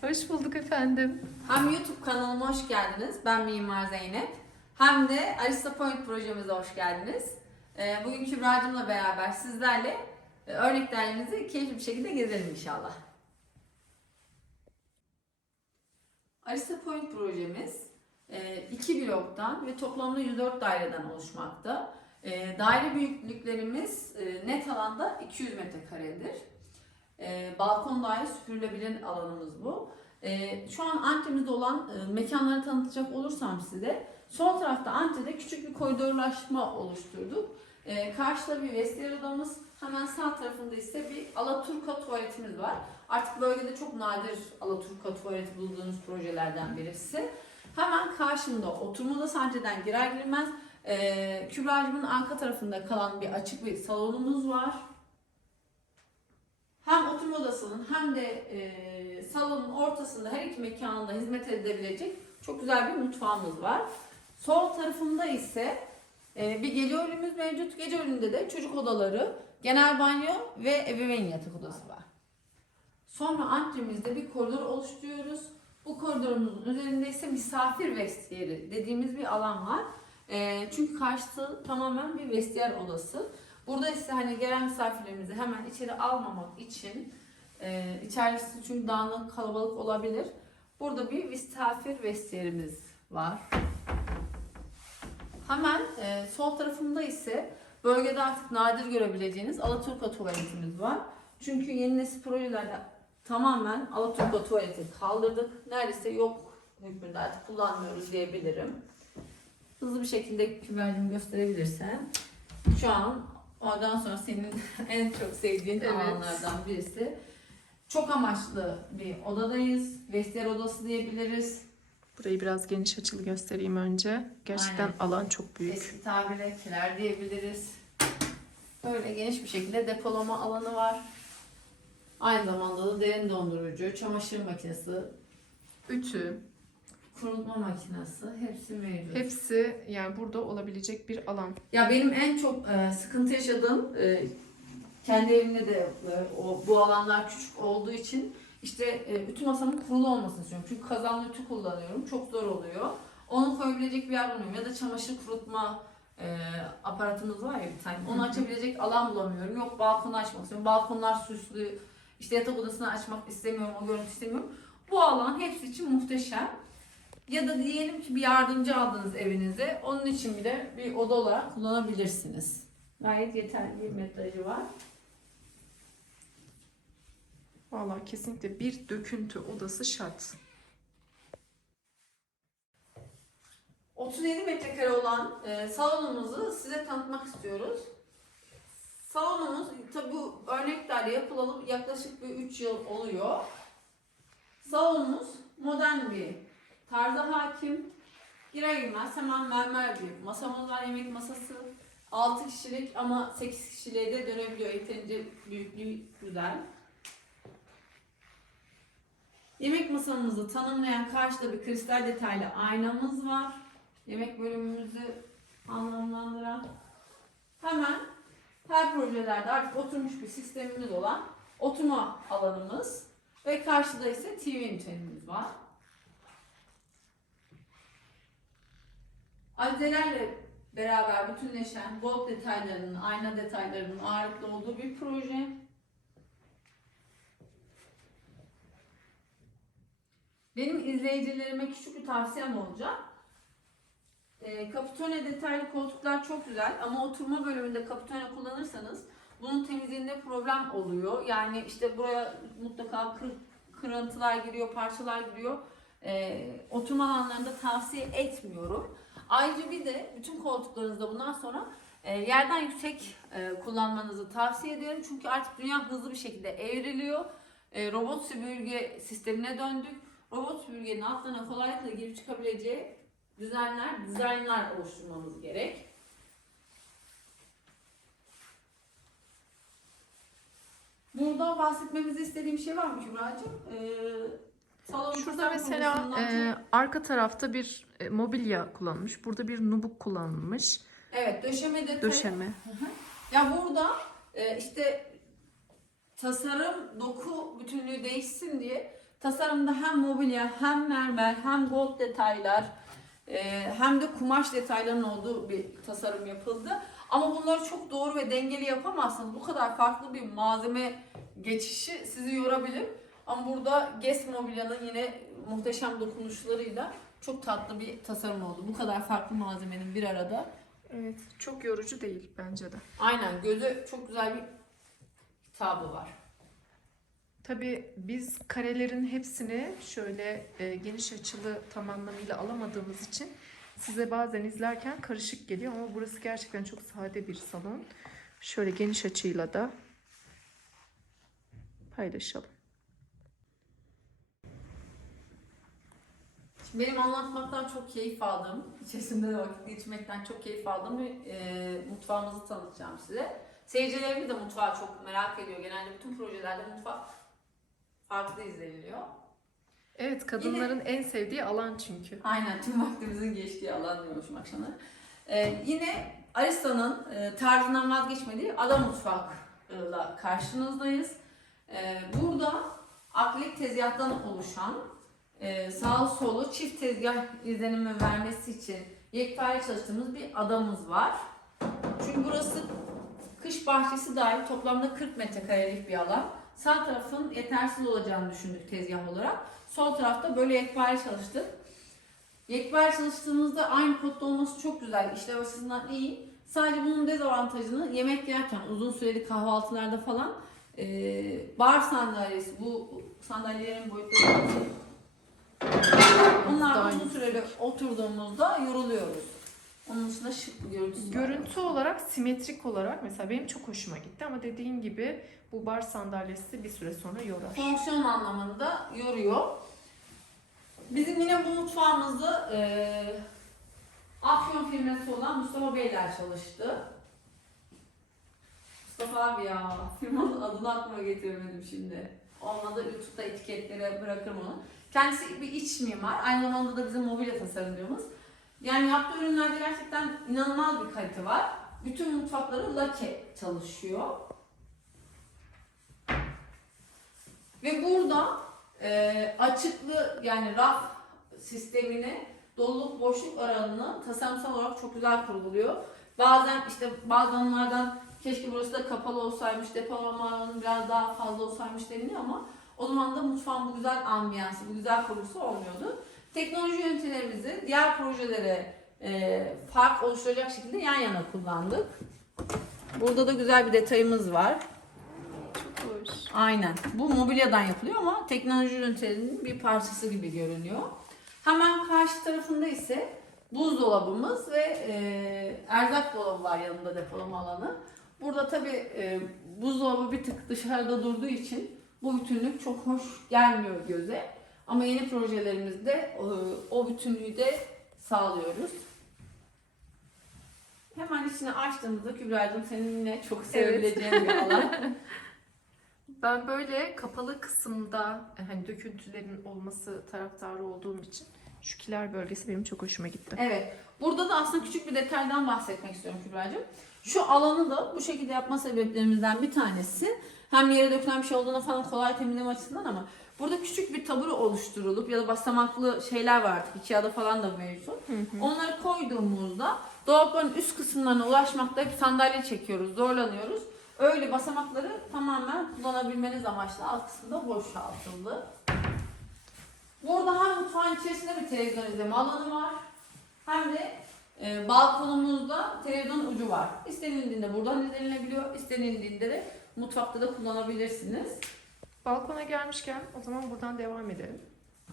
Hoş bulduk efendim. Hem YouTube kanalıma hoş geldiniz. Ben Mimar Zeynep. Hem de Arista Point projemize hoş geldiniz. Ee, Bugün Kübra'cığımla beraber sizlerle e, örnek dairemizi keyifli bir şekilde gezelim inşallah. Arista Point projemiz e, iki bloktan ve toplamda 104 daireden oluşmakta. E, Daire büyüklüklerimiz net alanda 200 metrekaredir. E, Balkon daire süpürülebilir alanımız bu. E, Şu an antremizde olan e, mekanları tanıtacak olursam size sol tarafta antrede küçük bir koridorlaşma oluşturduk. E, Karşıda bir vestiyer odamız, hemen sağ tarafında ise bir alaturka tuvaletimiz var. Artık bölgede çok nadir alaturka tuvaleti bulduğunuz projelerden birisi. Hemen karşımda oturma odası antreden girer girmez e, Kübra'cığımın arka tarafında kalan bir açık bir salonumuz var. Odasının hem de e, salonun ortasında her iki mekanında hizmet edebilecek çok güzel bir mutfağımız var. Sol tarafında ise e, bir gece önümüz mevcut. Gece önünde de çocuk odaları, genel banyo ve ebeveyn yatak odası var. Sonra antremizde bir koridor oluşturuyoruz. Bu koridorumuzun üzerinde ise misafir vestiyeri dediğimiz bir alan var. E, çünkü karşısı tamamen bir vestiyer odası. Burada ise hani gelen misafirlerimizi hemen içeri almamak için e, içerisi çünkü dağınık kalabalık olabilir. Burada bir misafir vestiyerimiz var. Hemen e, sol tarafında ise bölgede artık nadir görebileceğiniz Alaturka tuvaletimiz var. Çünkü yeni nesil projelerde tamamen Alaturka tuvaleti kaldırdık. Neredeyse yok hükmünde artık kullanmıyoruz diyebilirim. Hızlı bir şekilde kümerimi gösterebilirsen. Şu an oradan sonra senin en çok sevdiğin Evet. alanlardan birisi. Çok amaçlı bir odadayız. Vestiyer odası diyebiliriz. Burayı biraz geniş açılı göstereyim önce. Gerçekten Aynen. alan çok büyük. Eski tabirle kiler diyebiliriz. Böyle geniş bir şekilde depolama alanı var. Aynı zamanda da derin dondurucu, çamaşır makinesi, Ütü. kurutma makinesi hepsi mevcut. Hepsi yani burada olabilecek bir alan. Ya benim en çok e, sıkıntı yaşadığım e, kendi evimde de e, o bu alanlar küçük olduğu için işte e, ütü masamın kurulu olmasını istiyorum. Çünkü kazanlı ütü kullanıyorum. Çok zor oluyor. Onu koyabilecek bir yer bulamıyorum. Ya da çamaşır kurutma e, aparatımız var ya bir tane. Onu açabilecek alan bulamıyorum. Yok balkonu açmak istiyorum. Balkonlar süslü. İşte yatak odasını açmak istemiyorum. O görüntü istemiyorum. Bu alan hepsi için muhteşem. Ya da diyelim ki bir yardımcı aldınız evinize. Onun için bile bir oda olarak kullanabilirsiniz. Gayet yeterli bir metrajı var. Vallahi kesinlikle bir döküntü odası şart. 37 metrekare olan e, salonumuzu size tanıtmak istiyoruz. Salonumuz tabi bu örneklerle yapılalı yaklaşık bir 3 yıl oluyor. Salonumuz modern bir tarza hakim. Girer girmez hemen mermer bir masamız var, yemek masası. 6 kişilik ama 8 kişiliğe de dönebiliyor. Yeterince büyüklüğü güzel. Yemek masamızı tanımlayan karşıda bir kristal detaylı aynamız var. Yemek bölümümüzü anlamlandıran. Hemen her projelerde artık oturmuş bir sistemimiz olan oturma alanımız ve karşıda ise TV ünitemiz var. Avizelerle beraber bütünleşen gold detaylarının, ayna detaylarının ağırlıklı olduğu bir proje. Benim izleyicilerime küçük bir tavsiyem olacak. E, kapitone detaylı koltuklar çok güzel ama oturma bölümünde kapitone kullanırsanız bunun temizliğinde problem oluyor. Yani işte buraya mutlaka kır, kırıntılar giriyor, parçalar giriyor. E, oturma alanlarında tavsiye etmiyorum. Ayrıca bir de bütün koltuklarınızda bundan sonra e, yerden yüksek e, kullanmanızı tavsiye ederim. Çünkü artık dünya hızlı bir şekilde evriliyor. E, robot süpürge sistemine döndük. Robot süpürgenin altlarına kolaylıkla girip çıkabileceği düzenler, dizaynlar oluşturmamız gerek. Burada bahsetmemizi istediğim şey var mı Kübra'cığım? Ee, Salon Şurada mesela e, arka tarafta bir e, mobilya kullanılmış. Burada bir nubuk kullanılmış. Evet döşeme detayı. Döşeme. Ya burada e, işte tasarım doku bütünlüğü değişsin diye tasarımda hem mobilya hem mermer hem gold detaylar e, hem de kumaş detaylarının olduğu bir tasarım yapıldı. Ama bunları çok doğru ve dengeli yapamazsınız. Bu kadar farklı bir malzeme geçişi sizi yorabilir. Ama burada Guess Mobilya'nın yine muhteşem dokunuşlarıyla çok tatlı bir tasarım oldu. Bu kadar farklı malzemenin bir arada Evet. Çok yorucu değil bence de. Aynen göze çok güzel bir hitabı var. Tabii biz karelerin hepsini şöyle e, geniş açılı tam anlamıyla alamadığımız için size bazen izlerken karışık geliyor ama burası gerçekten çok sade bir salon. Şöyle geniş açıyla da paylaşalım. Benim anlatmaktan çok keyif aldığım, içerisinde de vakit geçirmekten çok keyif aldığım bir e, mutfağımızı tanıtacağım size. Seyircilerimiz de mutfağı çok merak ediyor. Genelde bütün projelerde mutfak farklı izleniliyor. Evet kadınların en sevdiği alan çünkü. Aynen tüm vaktimizin geçtiği alan diyormuş akşamı. Ee, yine Arista'nın e, tarzından vazgeçmediği ada mutfakla karşınızdayız. Ee, burada akrilik tezgahtan oluşan e, sağ solu çift tezgah izlenimi vermesi için yekpare çalıştığımız bir adamız var. Çünkü burası kış bahçesi dahil toplamda 40 metrekarelik bir alan. Sağ tarafın yetersiz olacağını düşündük tezgah olarak. Sol tarafta böyle yekpare çalıştık. Yekpare çalıştığımızda aynı potta olması çok güzel. İşlev açısından iyi. Sadece bunun dezavantajını yemek yerken uzun süreli kahvaltılarda falan e, bar sandalyesi bu sandalyelerin boyutları Bunlar uzun süreli oturduğumuzda yoruluyoruz. Onun dışında şık bir görüntüsü var. Görüntü olarak, simetrik olarak mesela benim çok hoşuma gitti ama dediğin gibi bu bar sandalyesi bir süre sonra yorar. fonksiyon anlamında yoruyor. Bizim yine bu mutfağımızda e, Afyon firması olan Mustafa Beyler çalıştı. Mustafa abi ya, firmanın adını aklıma getiremedim şimdi. Olmadı YouTube'da etiketlere bırakırım onu. Kendisi bir iç mimar, aynı zamanda da bizim mobilya tasarımcımız. Yani yaptığı ürünlerde gerçekten inanılmaz bir kalite var. Bütün mutfakları lake çalışıyor. Ve burada e, açıklı yani raf sistemini doluluk boşluk aralığını tasarımsal olarak çok güzel kurguluyor. Bazen işte bazı anlardan keşke burası da kapalı olsaymış, depolama alanı biraz daha fazla olsaymış deniliyor ama o zaman da mutfağın bu güzel ambiyansı, bu güzel kurgusu olmuyordu. Teknoloji yöntemlerimizi diğer projelere e, fark oluşturacak şekilde yan yana kullandık. Burada da güzel bir detayımız var. Çok hoş. Aynen. Bu mobilyadan yapılıyor ama teknoloji ürünlerinin bir parçası gibi görünüyor. Hemen karşı tarafında ise buzdolabımız ve e, erzak dolabı var yanında depolama alanı. Burada tabi e, buzdolabı bir tık dışarıda durduğu için bu bütünlük çok hoş gelmiyor göze. Ama yeni projelerimizde e, o bütünlüğü de sağlıyoruz. Hemen içini açtığımızda Kübra'cığım senin yine çok sevebileceğin bir alan. Ben böyle kapalı kısımda e, hani döküntülerin olması taraftarı olduğum için şu kiler bölgesi benim çok hoşuma gitti. Evet. Burada da aslında küçük bir detaydan bahsetmek istiyorum Kübra'cığım. Şu alanı da bu şekilde yapma sebeplerimizden bir tanesi hem yere dökülen bir şey olduğuna falan kolay temizleme açısından ama burada küçük bir tabure oluşturulup ya da basamaklı şeyler var artık Ikea'da falan da mevcut. Onları koyduğumuzda dolapların üst kısımlarına ulaşmakta hep sandalye çekiyoruz, zorlanıyoruz. Öyle basamakları tamamen kullanabilmeniz amaçlı alt kısımda boşaltıldı. Burada hem mutfağın içerisinde bir televizyon izleme alanı var. Hem de e, balkonumuzda televizyon ucu var. İstenildiğinde buradan izlenebiliyor. İstenildiğinde de mutfakta da kullanabilirsiniz. Balkona gelmişken o zaman buradan devam edelim.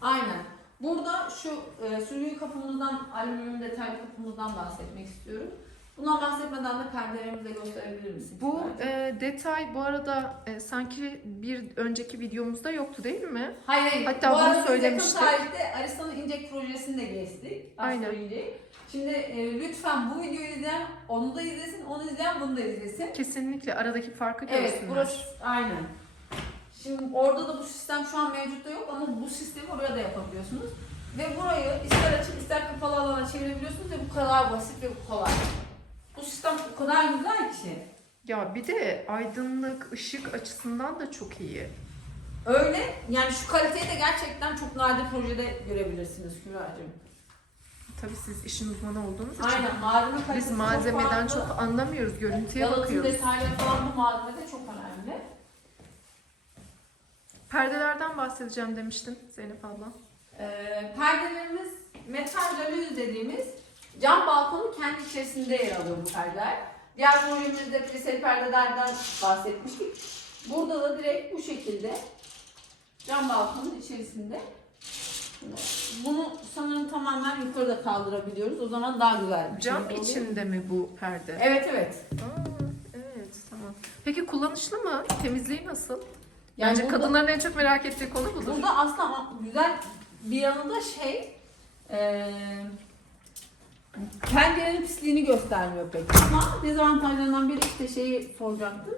Aynen. Burada şu e, sürgü kapımızdan, alüminyum detaylı kapımızdan bahsetmek istiyorum. Bundan bahsetmeden de perdelerimizi de gösterebilir misin? Bu e, detay bu arada e, sanki bir önceki videomuzda yoktu değil mi? Hayır hayır. Hatta Bu bunu söylemiştik. Yakın tarihte Aristo'nun İncek projesini de geçtik. Aynen. İncek. Şimdi e, lütfen bu videoyu izleyen onu da izlesin, onu izleyen bunu da izlesin. Kesinlikle aradaki farkı Evet görsünler. burası aynen. Şimdi Orada da bu sistem şu an mevcutta yok ama bu sistemi oraya da yapabiliyorsunuz. Ve burayı ister açık ister kapalı alana çevirebiliyorsunuz ve bu kadar basit ve bu kolay. Bu sistem o kadar güzel ki. Ya bir de aydınlık, ışık açısından da çok iyi. Öyle yani şu kaliteyi de gerçekten çok nadir projede görebilirsiniz Kübra'cığım. Tabii siz işin uzmanı olduğunuz için. Aynen malzeme kalitesi Biz çok malzemeden farklı. çok anlamıyoruz, görüntüye Yalıtım bakıyoruz. detayları falan bu malzemede çok önemli. Perdelerden bahsedeceğim demiştin Zeynep abla. Ee, perdelerimiz metal jalüz dediğimiz cam balkonun kendi içerisinde yer alıyor bu perdeler. Diğer projemizde pliseli perdelerden bahsetmiştik. Burada da direkt bu şekilde cam balkonun içerisinde. Bunu sanırım tamamen yukarıda kaldırabiliyoruz. O zaman daha güzel bir Cam şey oluyor. içinde mi bu perde? Evet evet. Aa, evet tamam. Peki kullanışlı mı? Temizliği nasıl? Yani Bence burada- kadınların en çok merak ettiği konu budur. Burada aslında güzel bir yanı da şey eee pencerenin pisliğini göstermiyor pek. Ama dezavantajlarından biri işte şeyi soracaktım.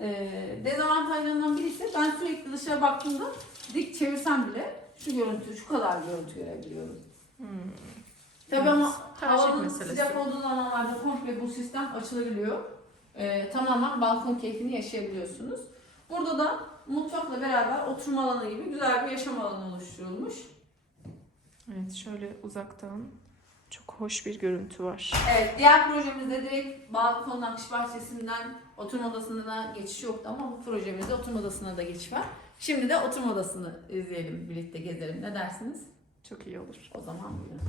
Eee dezavantajlarından biri ise ben sürekli dışarı baktığımda dik çevirsem bile şu görüntü, şu kadar görüntü görebiliyorum. Hmm. Tabii Evet, ama havanın sıcak olduğu zamanlarda komple bu sistem açılabiliyor. Eee, tamamen balkon keyfini yaşayabiliyorsunuz. Burada da mutfakla beraber oturma alanı gibi güzel bir yaşam alanı oluşturulmuş. Evet şöyle uzaktan çok hoş bir görüntü var. Evet, diğer projemizde direkt balkon nakış bahçesinden oturma odasına geçiş yoktu ama bu projemizde oturma odasına da geçiş var. Şimdi de oturma odasını izleyelim, birlikte gezelim. Ne dersiniz? Çok iyi olur. O zaman buyurun.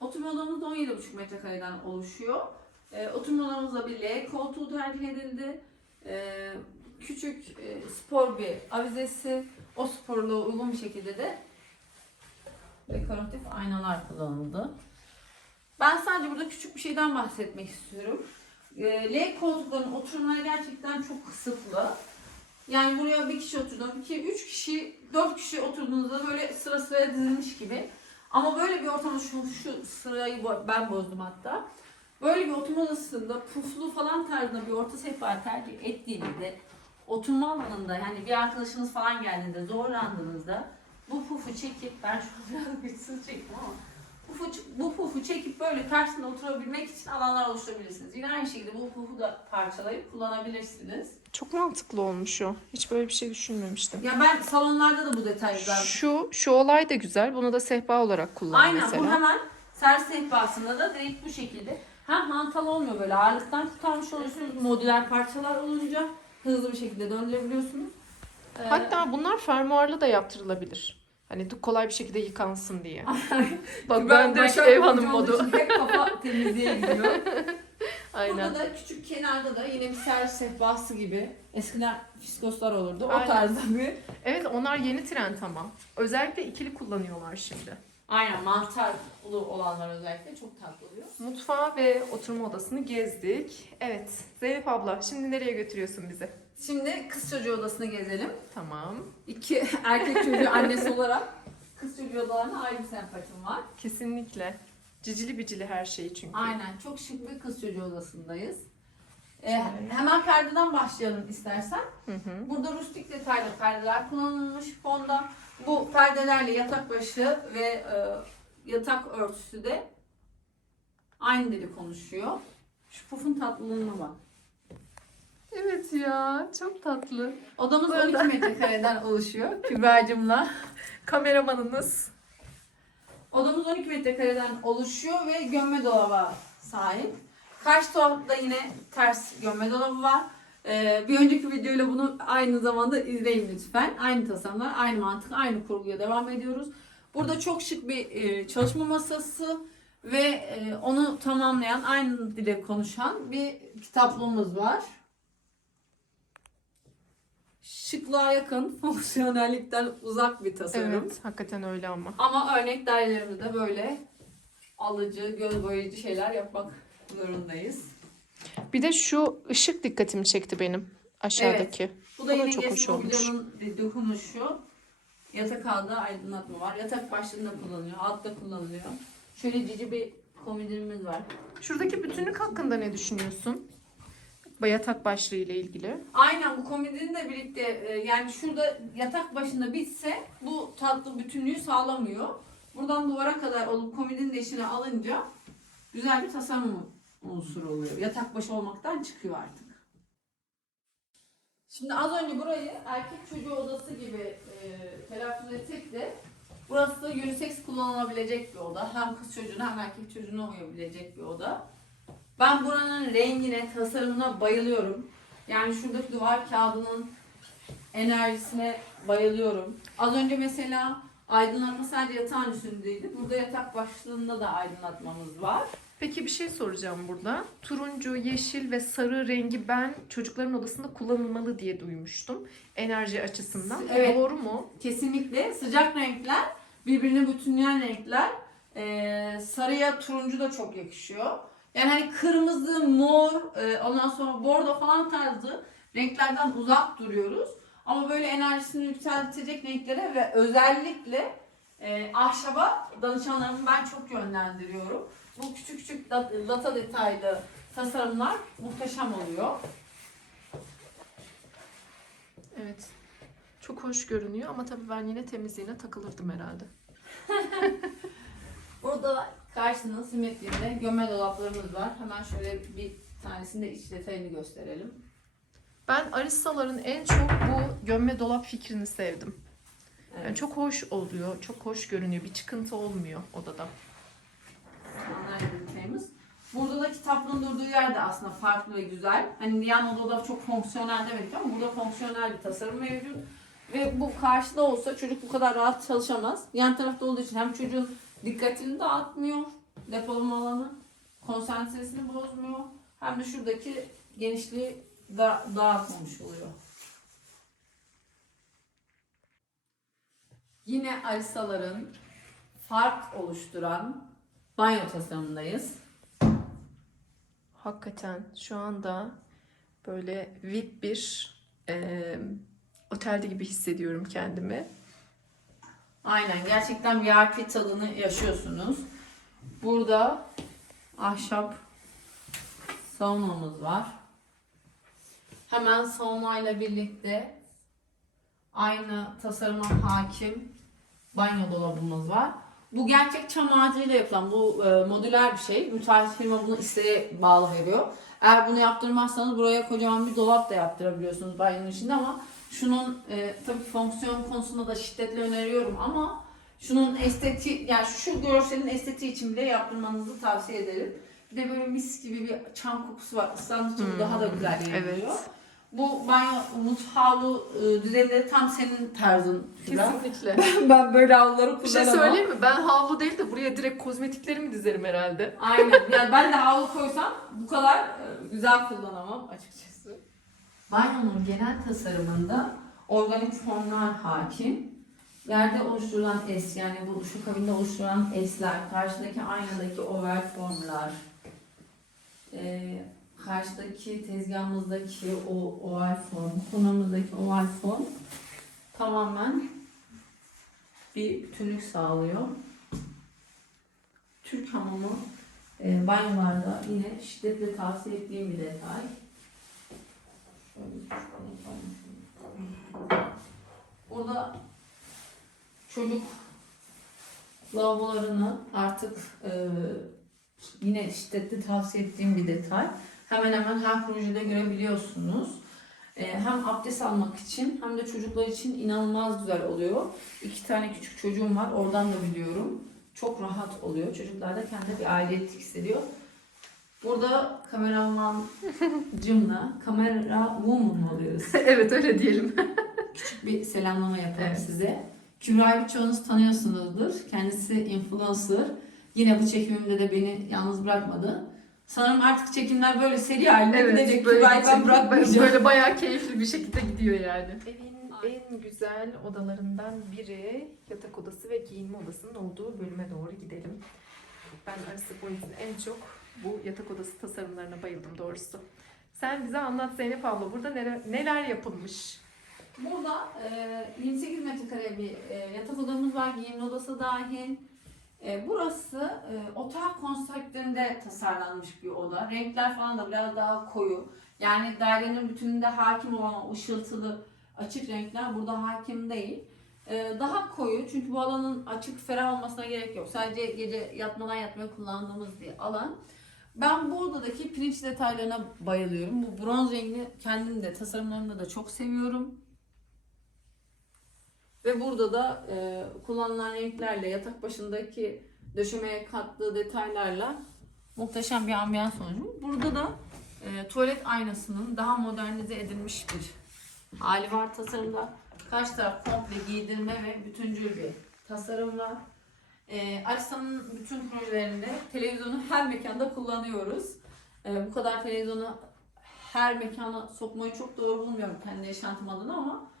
Oturma odamız 17,5 metrekareden oluşuyor. Ee, oturma odamızda bir L koltuğu tercih edildi. Ee, küçük e, spor bir avizesi, o sporluğa uygun bir şekilde de dekoratif aynalar kullanıldı. Ben sadece burada küçük bir şeyden bahsetmek istiyorum. Ee, L koltukların oturumları gerçekten çok kısıtlı. Yani buraya bir kişi oturdu, iki, üç kişi, dört kişi oturduğunuzda böyle sıra sıraya dizilmiş gibi. Ama böyle bir ortamda şu, şu sırayı ben bozdum hatta. Böyle bir oturma odasında puflu falan tarzında bir orta sehpa tercih ettiğinizde oturma alanında yani bir arkadaşınız falan geldiğinde zorlandığınızda bu pufu çekip ben şu an biraz güçsüz çektim ama bu pufu, bu pufu çekip böyle karşısında oturabilmek için alanlar oluşturabilirsiniz. Yine aynı şekilde bu pufu da parçalayıp kullanabilirsiniz. Çok mantıklı olmuş o. Hiç böyle bir şey düşünmemiştim. Ya ben salonlarda da bu detaylar Şu şu olay da güzel. Bunu da sehpa olarak kullan Aynen mesela. bu hemen servis sehpasında da direkt bu şekilde. Hem hantal olmuyor böyle ağırlıktan kurtarmış oluyorsunuz. Modüler parçalar olunca hızlı bir şekilde döndürebiliyorsunuz. Ee, Hatta bunlar fermuarlı da yaptırılabilir. Hani kolay bir şekilde yıkansın diye. Bak ben Başak ev hanım modu. kafa temizliğe gidiyor. Aynen. Burada da küçük kenarda da yine bir servis sehpası gibi. Eskiden fiskoslar olurdu. Aynen. O tarzda bir. Evet onlar yeni trend ama. Özellikle ikili kullanıyorlar şimdi. Aynen mantarlı olanlar özellikle çok tatlı oluyor. Mutfağı ve oturma odasını gezdik. Evet Zeynep abla şimdi nereye götürüyorsun bizi? Şimdi kız çocuğu odasını gezelim. Tamam. İki erkek çocuğu annesi olarak kız çocuğu odalarına ayrı bir sempatim var. Kesinlikle. Cicili bicili her şeyi çünkü. Aynen çok şık bir kız çocuğu odasındayız. Ee, hemen perdeden başlayalım istersen. Hı hı. Burada rustik detaylı perdeler kullanılmış fonda. Bu perdelerle yatak başı ve e, yatak örtüsü de aynı dili konuşuyor. Şu pufun tatlılığına bak. Evet ya çok tatlı. Odamız Bu arada- 12 metrekareden oluşuyor Kübra'cığımla. Kameramanınız. Odamız 12 metrekareden oluşuyor ve gömme dolaba sahip. Karşı tarafta yine ters gömme dolabı var. Ee, bir önceki videoyla bunu aynı zamanda izleyin lütfen. Aynı tasarımlar, aynı mantık, aynı kurguya devam ediyoruz. Burada çok şık bir e, çalışma masası ve e, onu tamamlayan, aynı dile konuşan bir kitaplığımız var. Şıklığa yakın, fonksiyonellikten uzak bir tasarım. Evet hakikaten öyle ama. Ama örnek dairelerimizde böyle alıcı, göz boyayıcı şeyler yapmak zorundayız. Bir de şu ışık dikkatimi çekti benim aşağıdaki. Bu Bu da da yine çok hoş olmuş. Dokunuşu. Yatak altında aydınlatma var. Yatak başlığında kullanılıyor, altta kullanılıyor. Şöyle cici bir komodinimiz var. Şuradaki bütünlük hakkında ne düşünüyorsun? Yatak başlığı ile ilgili. Aynen bu komodinle birlikte e, yani şurada yatak başında bitse bu tatlı bütünlüğü sağlamıyor. Buradan duvara kadar olup komodinin de içine alınca güzel bir tasarım unsuru oluyor. Yatak başı olmaktan çıkıyor artık. Şimdi az önce burayı erkek çocuğu odası gibi e, telaffuz etsek de burası da unisex kullanılabilecek bir oda. Hem kız çocuğuna hem erkek çocuğuna uyabilecek bir oda. Ben buranın rengine, tasarımına bayılıyorum. Yani şuradaki duvar kağıdının enerjisine bayılıyorum. Az önce mesela aydınlatma sadece yatağın üstündeydi. Burada yatak başlığında da aydınlatmamız var. Peki bir şey soracağım burada. Turuncu, yeşil ve sarı rengi ben çocukların odasında kullanılmalı diye duymuştum. Enerji açısından. Evet. Doğru mu? Kesinlikle sıcak renkler, birbirini bütünleyen renkler. Ee, sarıya turuncu da çok yakışıyor. Yani hani kırmızı, mor, e, ondan sonra bordo falan tarzı renklerden uzak duruyoruz. Ama böyle enerjisini yükseltecek renklere ve özellikle e, ahşaba danışanlarımı ben çok yönlendiriyorum. Bu küçük küçük data detaylı tasarımlar muhteşem oluyor. Evet. Çok hoş görünüyor ama tabii ben yine temizliğine takılırdım herhalde. Burada karşısında simetrinde gömme dolaplarımız var. Hemen şöyle bir tanesinde iç detayını gösterelim. Ben Arissaların en çok bu gömme dolap fikrini sevdim. Evet. Yani çok hoş oluyor, çok hoş görünüyor. Bir çıkıntı olmuyor odada. Onlar detayımız. Burada da kitaplığın durduğu yer de aslında farklı ve güzel. Hani yan odada çok fonksiyonel demedik ama burada fonksiyonel bir tasarım mevcut. Ve bu karşıda olsa çocuk bu kadar rahat çalışamaz. Yan tarafta olduğu için hem çocuğun dikkatini dağıtmıyor, depolama alanı, konsantresini bozmuyor. Hem de şuradaki genişliği da dağıtmamış oluyor. Yine Alisaların fark oluşturan banyo tasarımındayız. Hakikaten şu anda böyle VIP bir eee, otelde gibi hissediyorum kendimi. Aynen gerçekten VIP tadını yaşıyorsunuz. Burada ahşap saunamız var. Hemen saunayla birlikte aynı tasarıma hakim banyo dolabımız var. Bu gerçek çam ağacıyla yapılan bu e, modüler bir şey. Müteahhit firma bunu isteğe bağlı veriyor. Eğer bunu yaptırmazsanız buraya kocaman bir dolap da yaptırabiliyorsunuz banyonun içinde ama şunun e, tabii fonksiyon konusunda da şiddetle öneriyorum ama şunun estetiği yani şu görselin estetiği için bile yaptırmanızı tavsiye ederim. Bir de böyle mis gibi bir çam kokusu var. Islandıkça Hmm, daha da güzel geliyor. evet. Bu banyo mutfağlı e, düzenleri tam senin tarzın. Kübra. Kesinlikle. ben böyle havluları Bir şey kullanamam. söyleyeyim mi? Ben havlu değil de buraya direkt kozmetiklerimi dizerim herhalde. Aynen. Yani ben de havlu koysam bu kadar e, güzel kullanamam açıkçası. Banyonun genel tasarımında organik formlar hakim. Yerde oluşturulan es yani bu şu kabinde oluşturulan esler, karşıdaki aynadaki oval formlar, e, karşıdaki tezgahımızdaki o oval form, konumumuzdaki oval form tamamen bir bütünlük sağlıyor. Türk hamamı e, banyolarda yine şiddetle tavsiye ettiğim bir detay. Burada çocuk lavabolarını artık e, yine şiddetle tavsiye ettiğim bir detay. Hemen hemen her projede görebiliyorsunuz. E, hem abdest almak için hem de çocuklar için inanılmaz güzel oluyor. İki tane küçük çocuğum var oradan da biliyorum çok rahat oluyor. Çocuklar da kendi bir aidiyet hissediyor. Burada kameramanımla kamera woman oluyoruz. evet öyle diyelim. Küçük bir selamlama yapalım Evet. size. Kübra'yı birçoğunuz tanıyorsunuzdur. Kendisi influencer. Yine bu çekimimde de beni yalnız bırakmadı. Sanırım artık çekimler böyle seri halinde gidecek. böyle, Kübra'yı ben bırakmayacağım. böyle bayağı keyifli bir şekilde gidiyor yani. Evin en güzel odalarından biri yatak odası ve giyinme odasının olduğu bölüme doğru gidelim. Ben Arası Boyut'un en çok bu yatak odası tasarımlarına bayıldım doğrusu. Sen bize anlat Zeynep abla burada neler, neler yapılmış? Burada e, 28 metrekare bir e, yatak odamız var. Giyinme odası dahil. E, burası e, otel konseptinde tasarlanmış bir oda. Renkler falan da biraz daha koyu. Yani dairenin bütününde hakim olan o ışıltılı açık renkler burada hakim değil. Ee, daha koyu çünkü bu alanın açık ferah olmasına gerek yok. Sadece gece yatmadan yatmaya kullandığımız bir alan. Ben bu odadaki pirinç detaylarına bayılıyorum. Bu bronz rengini kendim de tasarımlarında da çok seviyorum. Ve burada da e, kullanılan renklerle yatak başındaki döşemeye kattığı detaylarla muhteşem bir ambiyans olmuş. Burada da e, tuvalet aynasının daha modernize edilmiş bir hali var tasarımda. Karşı taraf komple giydirme ve bütüncül bir tasarım var. E, Arisa'nın bütün projelerinde televizyonu her mekanda kullanıyoruz. E, bu kadar televizyonu her mekana sokmayı çok doğru bulmuyorum kendi yaşantım adına ama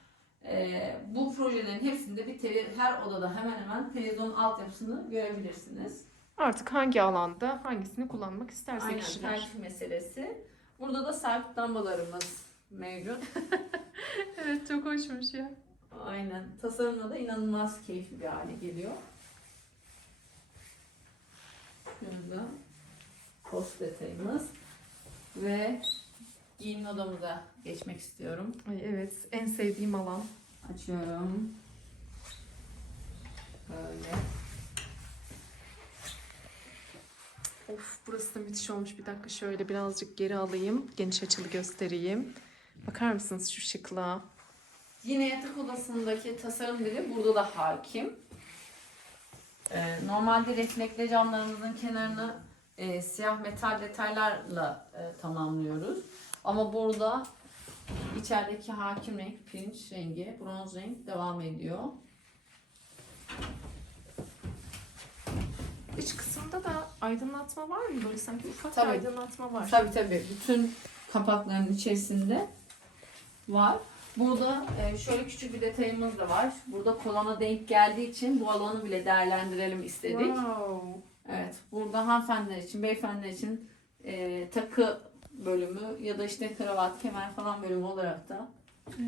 e, bu projelerin hepsinde bir tele, her odada hemen hemen televizyon altyapısını görebilirsiniz. Artık hangi alanda hangisini kullanmak isterse Aynen kişiler. tercih meselesi. Burada da sabit lambalarımız mevcut. Evet çok hoşmuş ya. Aynen. Tasarımla da inanılmaz keyifli bir hale geliyor. Şurada post detayımız ve giyinme odamıza geçmek istiyorum. Ay evet en sevdiğim alan. Açıyorum. Böyle. Of burası da müthiş olmuş. Bir dakika şöyle birazcık geri alayım. Geniş açılı göstereyim. Bakar mısınız şu şıklığa? Yine yatak odasındaki tasarım dili burada da hakim. Ee, normalde reflekle camlarımızın kenarını e, siyah metal detaylarla e, tamamlıyoruz. Ama burada içerideki hakim renk, pirinç rengi, bronz renk devam ediyor. İç kısımda da aydınlatma var mı? Böyle sanki ufak Tabii. aydınlatma var. Tabii tabii. Bütün kapakların içerisinde var. Burada e, şöyle küçük bir detayımız da var. Burada kolona denk geldiği için bu alanı bile değerlendirelim istedik. Wow. Evet, burada hanımefendiler için, beyefendiler için e, takı bölümü ya da işte kravat, kemer falan bölümü olarak da.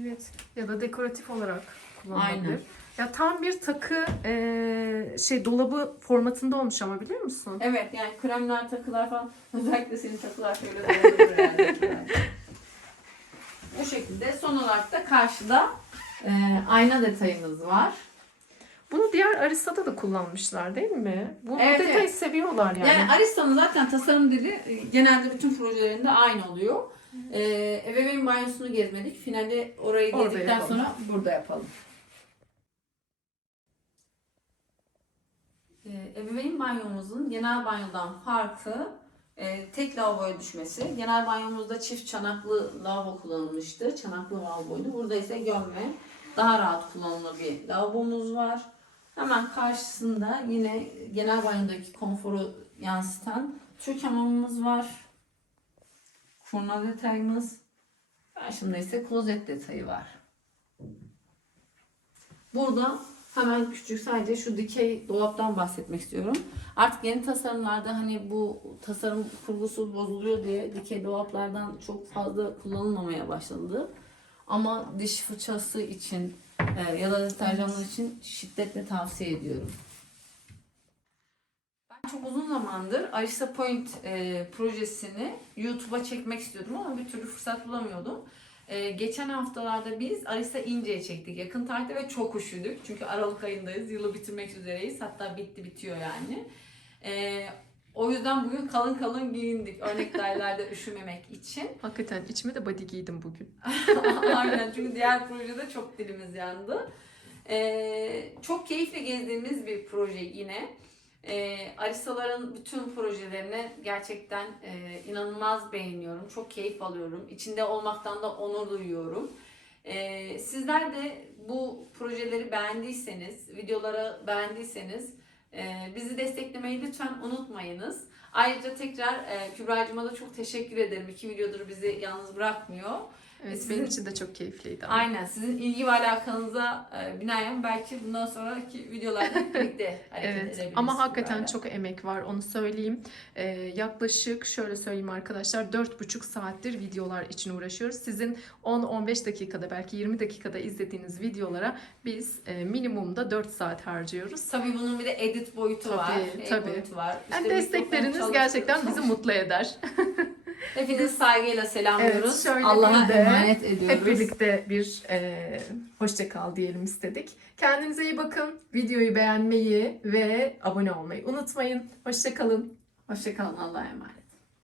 Evet. Ya da dekoratif olarak kullanılabilir. Aynen. Ya tam bir takı eee, şey dolabı formatında olmuş ama biliyor musun? Evet, yani kremler, takılar falan. Özellikle senin takılar şöyle herhalde. Bu şekilde. Son olarak da karşıda e, ayna detayımız var. Bunu diğer Arisa'da da kullanmışlar değil mi? Bu, Evet, detayı evet. seviyorlar yani. Yani Arista'nın zaten tasarım dili e, genelde bütün projelerinde aynı oluyor. E, ebeveyn banyosunu gezmedik. Finali orayı Orada gezdikten yapalım. sonra burada yapalım. E, ebeveyn banyomuzun genel banyodan farkı e, tek lavaboya düşmesi. Genel banyomuzda çift çanaklı lavabo kullanılmıştı. Çanaklı lavaboydu. Burada ise gömme daha rahat kullanılır bir lavabomuz var. Hemen karşısında yine genel banyodaki konforu yansıtan Türk hamamımız var. Kurna detayımız. Karşımda ise klozet detayı var. Burada hemen küçük sadece şu dikey dolaptan bahsetmek istiyorum. Artık yeni tasarımlarda hani bu tasarım kurgusu bozuluyor diye dikey dolaplardan çok fazla kullanılmamaya başlandı. Ama diş fırçası için e, ya da için şiddetle tavsiye ediyorum. Ben çok uzun zamandır Arista Point e, projesini YouTube'a çekmek istiyordum ama bir türlü fırsat bulamıyordum. E, geçen haftalarda biz Arista İnce'ye çektik yakın tarihte ve çok üşüdük. Çünkü Aralık ayındayız, yılı bitirmek üzereyiz. Hatta bitti bitiyor yani. E, o yüzden bugün kalın kalın giyindik örnek dairelerde üşümemek için. Hakikaten içime de body giydim bugün. Aynen çünkü diğer projede çok dilimiz yandı. Ee, çok keyifle gezdiğimiz bir proje yine. Ee, Aristaların bütün projelerini gerçekten e, inanılmaz beğeniyorum. Çok keyif alıyorum. İçinde olmaktan da onur duyuyorum. Ee, sizler de bu projeleri beğendiyseniz, videoları beğendiyseniz bizi desteklemeyi lütfen unutmayınız. Ayrıca tekrar e, Kübra'cığıma da çok teşekkür ederim. İki videodur bizi yalnız bırakmıyor. Evet Sizin- benim için de çok keyifliydi. ama. Aynen sizin ilgi ve alakanıza e, binaen belki bundan sonraki videolarda birlikte hareket Evet edebiliriz. ama hakikaten çok emek var onu söyleyeyim. Ee, yaklaşık şöyle söyleyeyim arkadaşlar 4,5 saattir videolar için uğraşıyoruz. Sizin 10-15 dakikada belki 20 dakikada izlediğiniz videolara biz e, minimumda 4 saat harcıyoruz. Tabii bunun bir de edit boyutu var. Tabii, şey tabii. boyutu var. Yani İşte destekleriniz mikrofon gerçekten bizi mutlu eder. Hepinizi saygıyla selamlıyoruz. Evet, şöyle Allah'a emanet ediyoruz. Hep birlikte bir e, hoşça kal diyelim istedik. Kendinize iyi bakın. Videoyu beğenmeyi ve abone olmayı unutmayın. Hoşça kalın. Hoşçakalın. Allah'a emanet.